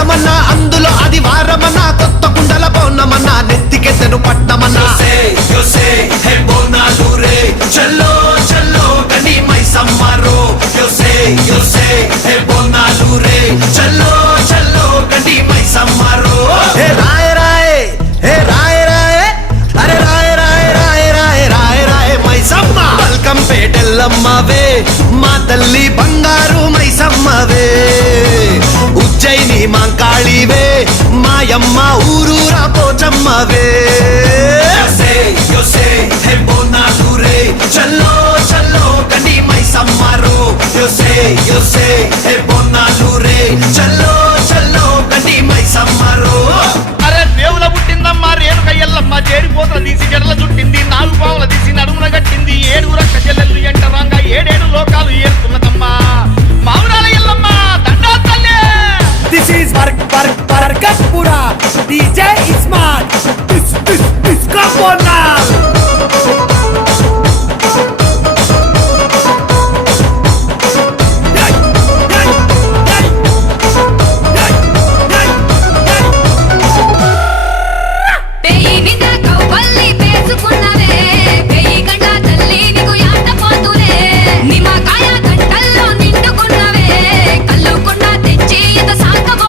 మాసమన్నా అందులో అది వారమన్నా కొత్త కుండల పౌర్ణమన్నా నెత్తికెత్తెను పట్నమన్నా బోనాలు రే చల్లో చల్లో గని మైసమ్మరో బోనాలు రే చల్లో చల్లో గని మైసమ్మరో హే రాయ రాయ హే రాయ రాయ అరే రాయ రాయ రాయ రాయ రాయ రాయ మైసమ్మ వెల్కమ్ పేటెల్లమ్మవే మా తల్లి బంగారు మైసమ్మవే ఉజ్జయిని మాంకాళివే మాయమ్మ ఊరూరా పోచమ్మవే బోనాలు రే చల్లో చల్లో గని మైసమ్మరో బోనాలు రే చల్లో చల్లో గని మైసమ్మరో అరే దేవుల పుట్టిందమ్మా రేణుక ఎల్లమ్మ చేరిపోతల తీసి జడల చుట్టింది 4 పావుల తీసి నడుమున కట్టింది 7 రక్క చెల్లెళ్ళు ఎంటరాంగా 7 లోకాలు ఏరుతున్నదమ్మా మావురాల ఎల్లమ్మ దండా తల్లి. This is Barkatpura. DJ Ismail. This come on now.